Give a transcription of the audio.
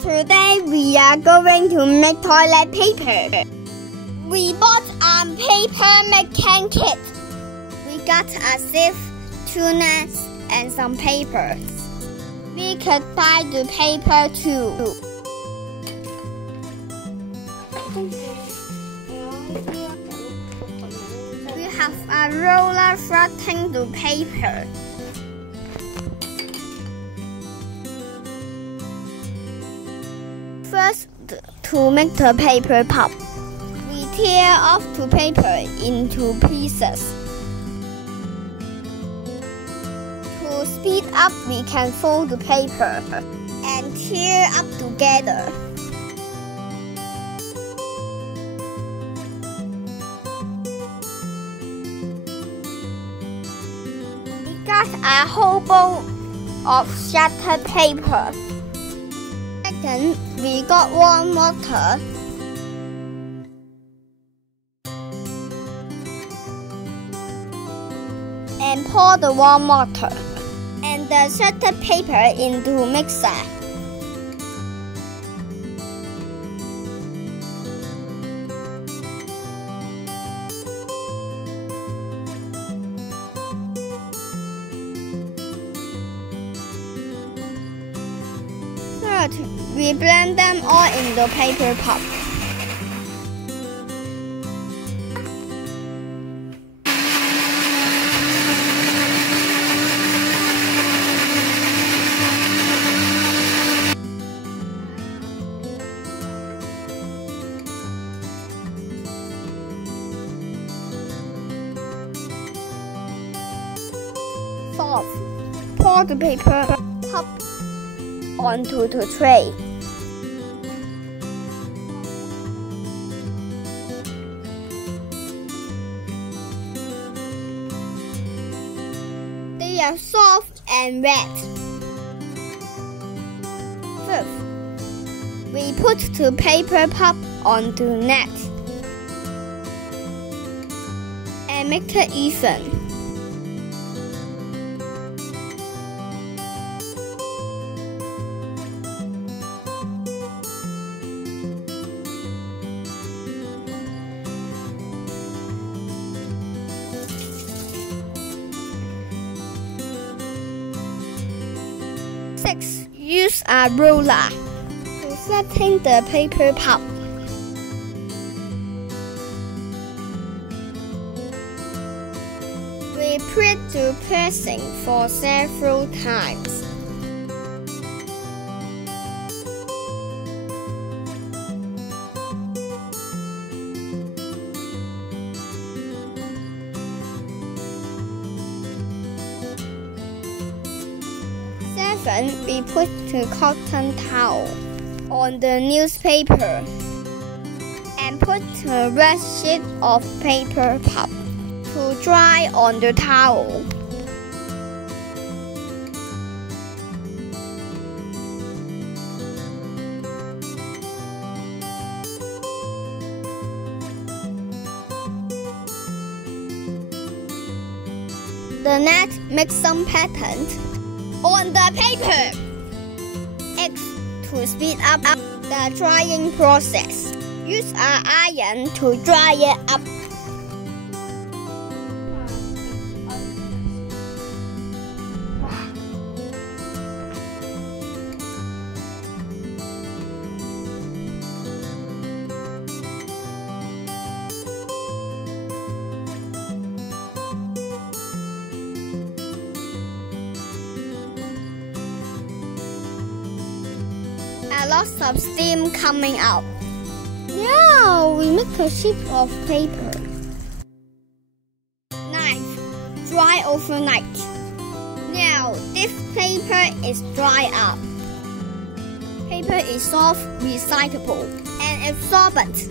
Today we are going to make toilet paper. We bought a paper making kit. We got a sieve, 2 nets, and some papers. We could buy the paper too. We have a roller flattening the paper. First, to make the paper pop, we tear off the paper into pieces. To speed up, we can fold the paper and tear up together. We got a whole bowl of shattered paper. Second, we got warm water. And pour the warm water and the shattered paper into a mixer. Third, we blend them all in the paper pop. Fourth, pour the paper pop onto the tray. They are soft and wet. Fifth, we put the paper pop on the net and make it even. Six, use a roller to flatten the paper pop. Repeat the pressing for several times. Seven, we put the cotton towel on the newspaper and put the red sheet of paper pop to dry on the towel. The net makes some patterns on the paper. X, to speed up the drying process, use an iron to dry it up. Lots of steam coming out. Now we make a sheet of paper. Ninth, dry overnight. Now this paper is dry up. Paper is soft, recyclable, and absorbent.